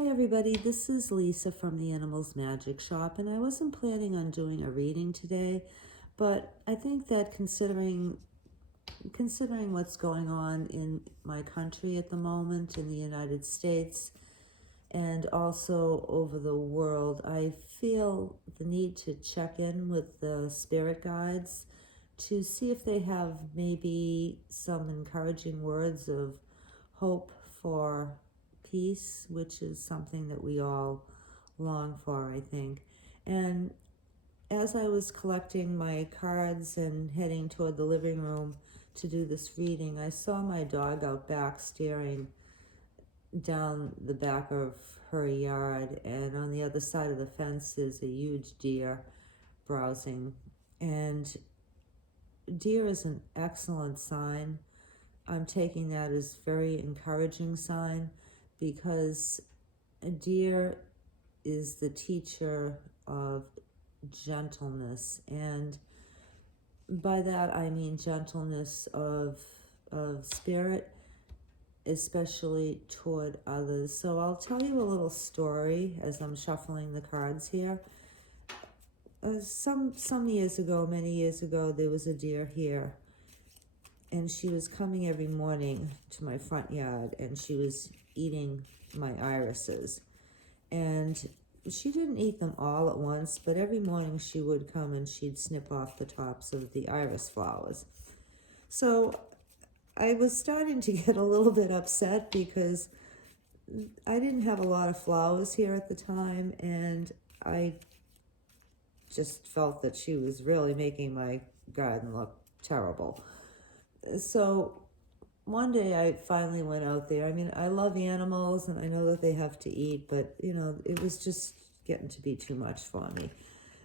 Hi everybody, this is Lisa from the Animals Magic Shop, and I wasn't planning on doing a reading today, but I think that considering what's going on in my country at the moment, in the United States, and also over the world, I feel the need to check in with the spirit guides to see if they have maybe some encouraging words of hope for peace, which is something that we all long for, I think. And as I was collecting my cards and heading toward the living room to do this reading, I saw my dog out back staring down the back of her yard, and on the other side of the fence is a huge deer browsing. And deer is an excellent sign. I'm taking that as very encouraging sign, because a deer is the teacher of gentleness, and by that I mean gentleness of spirit, especially toward others. So I'll tell you a little story as I'm shuffling the cards here. Some years ago, many years ago, there was a deer here, and she was coming every morning to my front yard, and she was eating my irises. And she didn't eat them all at once, but every morning she would come and she'd snip off the tops of the iris flowers. So I was starting to get a little bit upset because I didn't have a lot of flowers here at the time, and I just felt that she was really making my garden look terrible. So one day I finally went out there. I mean, I love animals and I know that they have to eat, but it was just getting to be too much for me.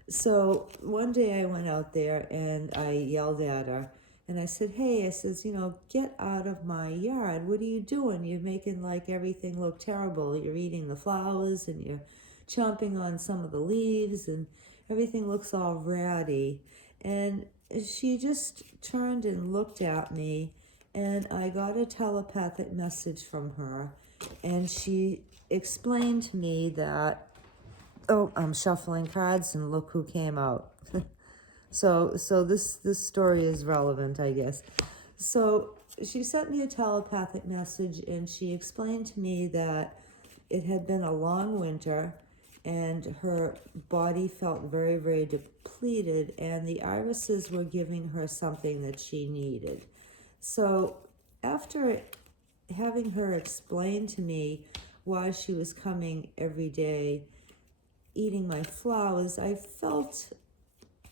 So one day I went out there and I yelled at her and I said, "Hey," I says, "get out of my yard. What are you doing? You're making like everything look terrible. You're eating the flowers and you're chomping on some of the leaves and everything looks all ratty." And she just turned and looked at me, and I got a telepathic message from her, and she explained to me that, oh, I'm shuffling cards and look who came out. So this story is relevant, I guess. So she sent me a telepathic message, and she explained to me that it had been a long winter and her body felt very, very depleted, and the irises were giving her something that she needed. So after having her explain to me why she was coming every day, eating my flowers, I felt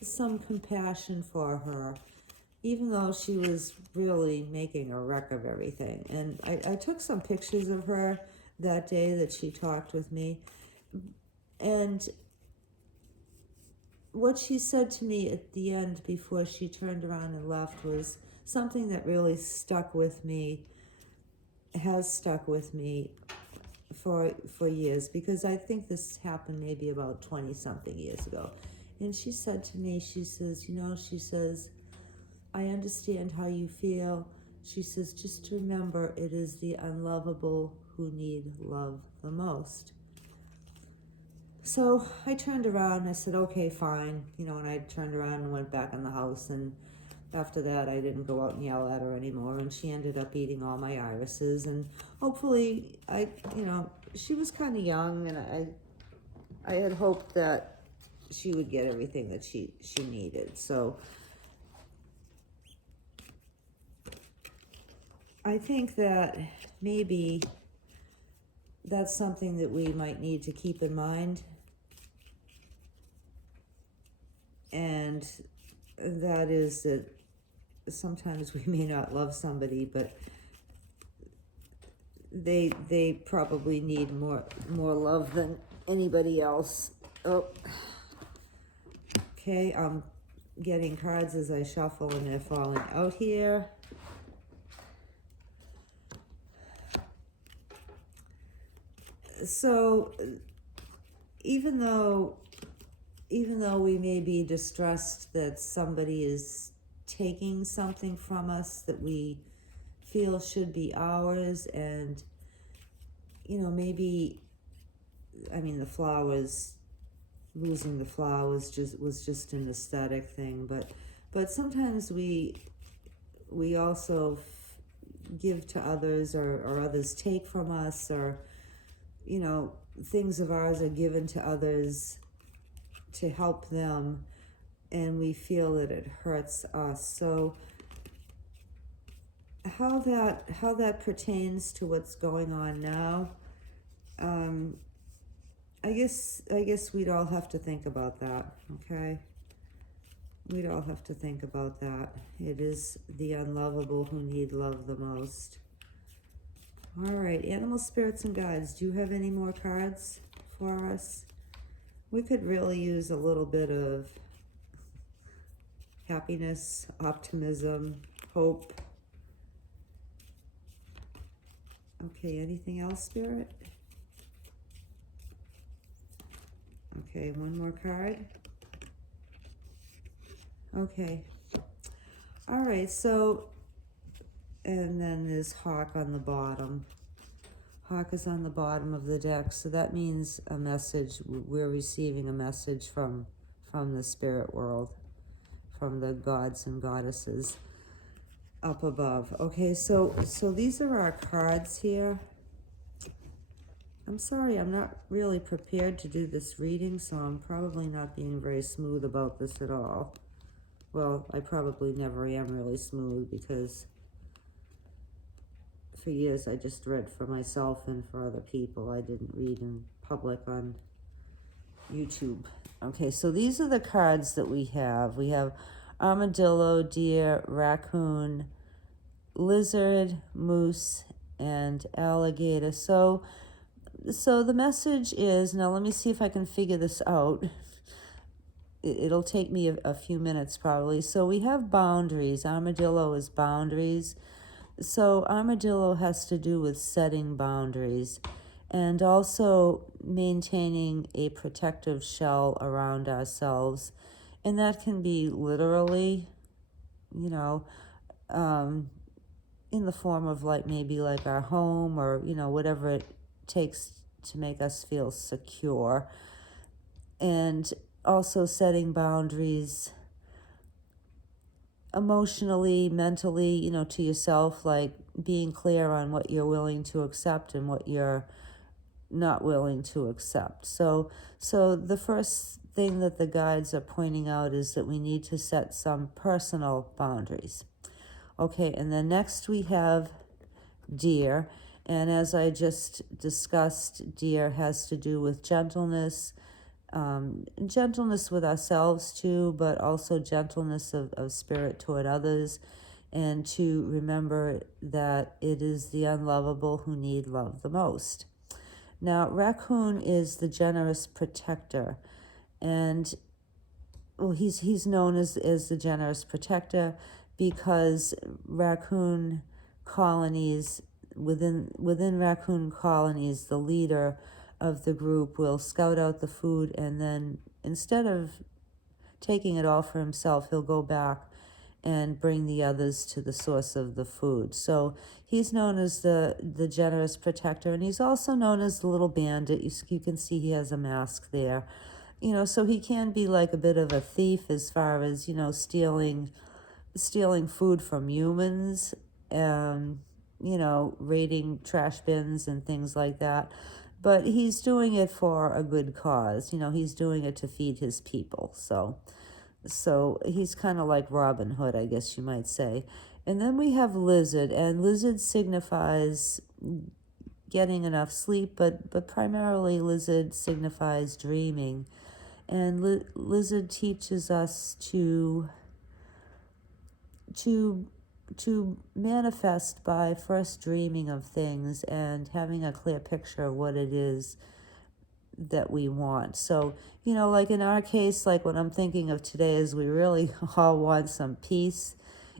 some compassion for her, even though she was really making a wreck of everything. And I took some pictures of her that day that she talked with me. And what she said to me at the end before she turned around and left was something that really stuck with me, has stuck with me for years, because I think this happened maybe about 20-something years ago. And she said to me, she says, "I understand how you feel." She says, "Just remember, it is the unlovable who need love the most." So I turned around and I said, "Okay, fine." And I turned around and went back in the house, and after that I didn't go out and yell at her anymore, and she ended up eating all my irises. And hopefully she was kind of young, and I had hoped that she would get everything that she needed. So I think that maybe that's something that we might need to keep in mind. And that is that sometimes we may not love somebody, but they probably need more love than anybody else. Oh, okay, I'm getting cards as I shuffle, and they're falling out here. So even though we may be distressed that somebody is taking something from us that we feel should be ours, and maybe I mean, the flowers, losing the flowers was just an aesthetic thing, but sometimes we also give to others, or others take from us, or things of ours are given to others to help them, and we feel that it hurts us. So how that pertains to what's going on now, I guess we'd all have to think about that, okay? We'd all have to think about that. It is the unlovable who need love the most. All right, animal spirits and guides, do you have any more cards for us? We could really use a little bit of happiness, optimism, hope. Okay, anything else, Spirit? Okay, one more card. Okay. All right, so, and then there's Hawk on the bottom. Hawk is on the bottom of the deck, so that means a message. We're receiving a message from the spirit world, from the gods and goddesses up above. Okay, so these are our cards here. I'm sorry, I'm not really prepared to do this reading, so I'm probably not being very smooth about this at all. Well, I probably never am really smooth, because for years I just read for myself and for other people. I didn't read in public on YouTube. Okay, so these are the cards that we have. We have armadillo, deer, raccoon, lizard, moose, and alligator. So the message is, now let me see if I can figure this out. It'll take me a few minutes probably. So we have boundaries. Armadillo is boundaries. So armadillo has to do with setting boundaries and also maintaining a protective shell around ourselves. And that can be literally, in the form of maybe our home, or, whatever it takes to make us feel secure. And also setting boundaries emotionally, mentally, to yourself, like being clear on what you're willing to accept and what you're not willing to accept. So the first thing that the guides are pointing out is that we need to set some personal boundaries. Okay, and then next we have deer. And as I just discussed, deer has to do with gentleness, gentleness with ourselves too, but also gentleness of spirit toward others, and to remember that it is the unlovable who need love the most. Now, raccoon is the generous protector, and he's known as the generous protector because raccoon colonies, within raccoon colonies, the leader of the group will scout out the food, and then instead of taking it all for himself, he'll go back and bring the others to the source of the food. So he's known as the generous protector, and he's also known as the little bandit. You can see he has a mask there. So he can be like a bit of a thief as far as, stealing food from humans, raiding trash bins and things like that. But he's doing it for a good cause. He's doing it to feed his people. So he's kind of like Robin Hood, I guess you might say. And then we have lizard, and lizard signifies getting enough sleep, but primarily lizard signifies dreaming. And lizard teaches us to manifest by first dreaming of things and having a clear picture of what it is that we want. So, like in our case, like what I'm thinking of today is we really all want some peace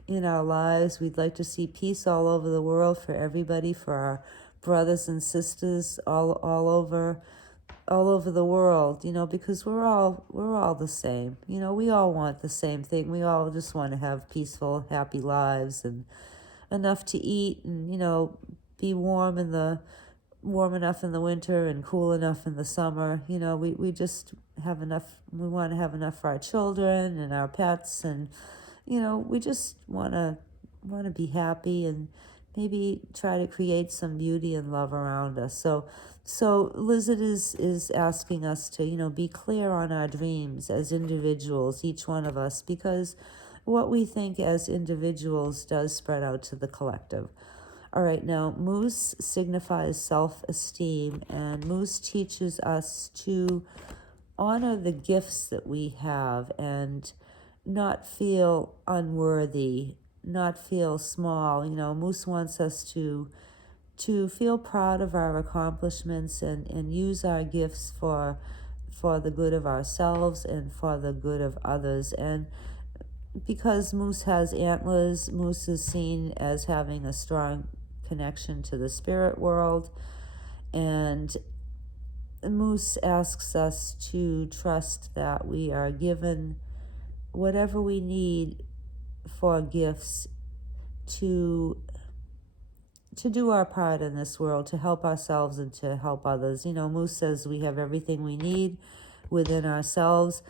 in our lives. We'd like to see peace all over the world for everybody, for our brothers and sisters all over the world, because we're all the same. We all want the same thing. We all just want to have peaceful, happy lives and enough to eat, and be warm in the warm enough in the winter and cool enough in the summer. You know, we just have enough, we want to have enough for our children and our pets, and, you know, we just want to be happy and maybe try to create some beauty and love around us. So Lizard is asking us to, you know, be clear on our dreams as individuals, each one of us, because what we think as individuals does spread out to the collective. All right, now Moose signifies self-esteem, and Moose teaches us to honor the gifts that we have and not feel unworthy, not feel small. You know, Moose wants us to feel proud of our accomplishments and use our gifts for the good of ourselves and for the good of others. And because Moose has antlers, Moose is seen as having a strong connection to the spirit world, and Moose asks us to trust that we are given whatever we need for gifts to do our part in this world, to help ourselves and to help others. You know, Moose says we have everything we need within ourselves,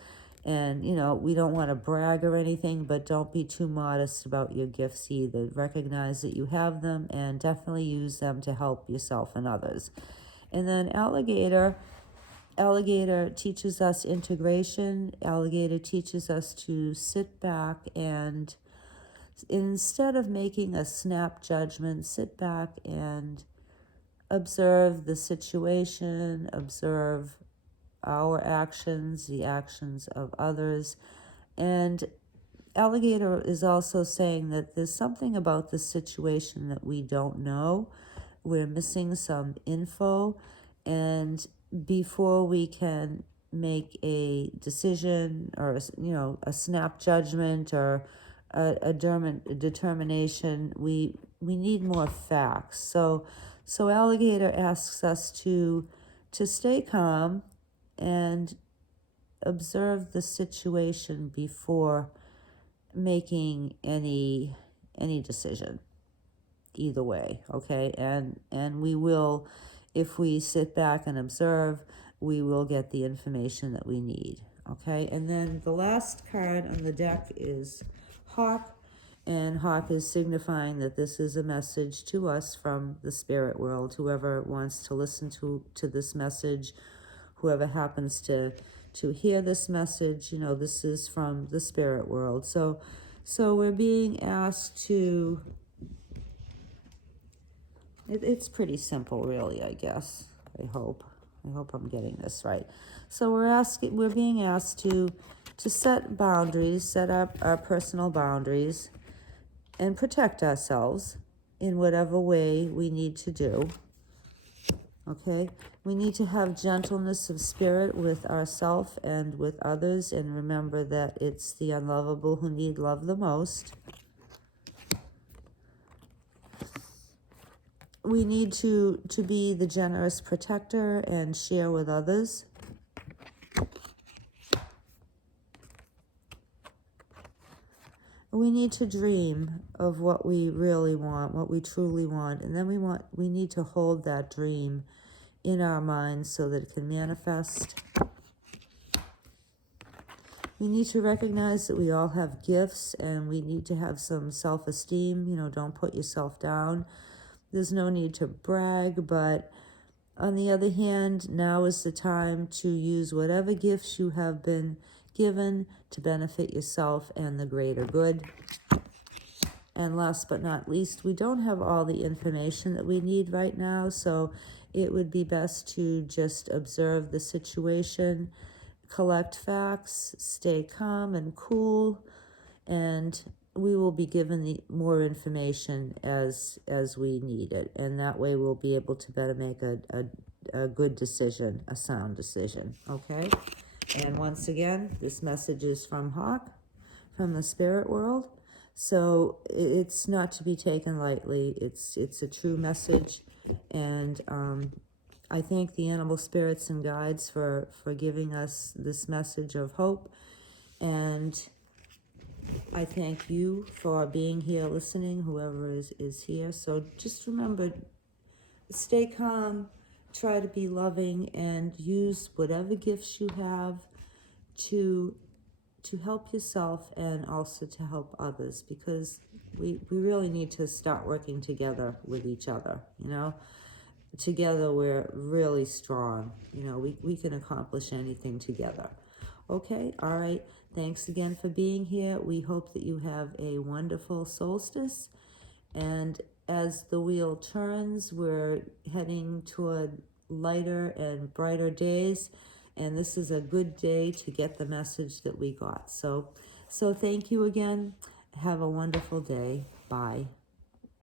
and, you know, we don't want to brag or anything, but don't be too modest about your gifts either. Recognize that you have them and definitely use them to help yourself and others. And then Alligator teaches us integration. Alligator teaches us to sit back and, instead of making a snap judgment, sit back and observe the situation, observe our actions, the actions of others. And Alligator is also saying that there's something about the situation that we don't know. We're missing some info, and before we can make a decision or, you know, a snap judgment or a determination, we need more facts. So Alligator asks us to stay calm and observe the situation before making any decision either way. Okay, and we will, if we sit back and observe, we will get the information that we need. Okay, and then the last card on the deck is Hawk, and Hawk is signifying that this is a message to us from the spirit world. Whoever wants to listen to this message, whoever happens to hear this message, you know, this is from the spirit world. So we're being asked to, it's pretty simple, really, I guess. I hope I'm getting this right. So we're being asked to set boundaries, set up our personal boundaries, and protect ourselves in whatever way we need to do. Okay, we need to have gentleness of spirit with ourselves and with others, and remember that it's the unlovable who need love the most. We need to be the generous protector and share with others. We need to dream of what we really want, what we truly want, and then we need to hold that dream in our minds so that it can manifest. We need to recognize that we all have gifts, and we need to have some self-esteem. You know, don't put yourself down. There's no need to brag, but on the other hand, now is the time to use whatever gifts you have been given to benefit yourself and the greater good. And last but not least, we don't have all the information that we need right now, so it would be best to just observe the situation, collect facts, stay calm and cool, and we will be given more information as we need it, and that way we'll be able to better make a good decision, a sound decision. Okay, and once again, this message is from Hawk, from the spirit world, so it's not to be taken lightly. It's a true message, and I thank the animal spirits and guides for giving us this message of hope, and I thank you for being here listening, whoever is here. So just remember, stay calm, try to be loving and use whatever gifts you have to help yourself and also to help others, because we really need to start working together with each other, you know. Together we're really strong, you know, we can accomplish anything together. Okay, all right, thanks again for being here. We hope that you have a wonderful solstice, and as the wheel turns, we're heading toward lighter and brighter days, and this is a good day to get the message that we got. So thank you again. Have a wonderful day. Bye.